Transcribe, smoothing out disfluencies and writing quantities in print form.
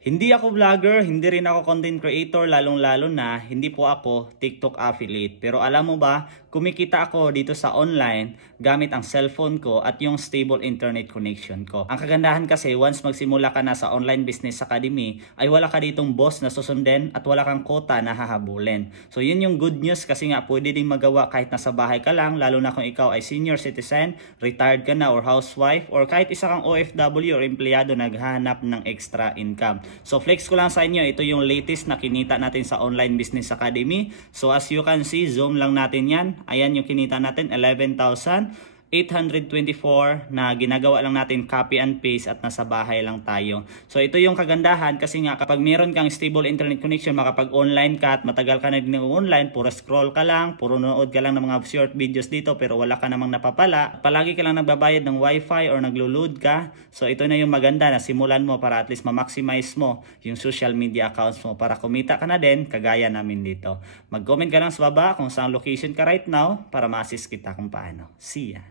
Hindi ako vlogger, hindi rin ako content creator, lalong-lalo na hindi po ako TikTok affiliate. Pero alam mo ba, kumikita ako dito sa online gamit ang cellphone ko at yung stable internet connection ko. Ang kagandahan kasi, once magsimula ka na sa Online Business Academy, ay wala ka ditong boss na susundin at wala kang quota na hahabulin. So yun yung good news kasi nga pwede ding magawa kahit nasa bahay ka lang, lalo na kung ikaw ay senior citizen, retired ka na or housewife, or kahit isa kang OFW or empleyado naghahanap ng extra income. So flex ko lang sa inyo, ito yung latest na kinita natin sa Online Business Academy. So as you can see, zoom lang natin yan. Ayan yung kinita natin, 11,824 na ginagawa lang natin copy and paste at nasa bahay lang tayo. So ito yung kagandahan kasi nga kapag meron kang stable internet connection, makapag-online ka at matagal ka na din online, puro scroll ka lang, puro nood ka lang ng mga short videos dito pero wala ka namang napapala. Palagi ka lang nagbabayad ng wifi or naglo-load ka. So ito na yung maganda na simulan mo para at least ma-maximize mo yung social media accounts mo para kumita ka na din kagaya namin dito. Mag-comment ka lang sa baba kung saan location ka right now para ma-assist kita kung paano. See ya!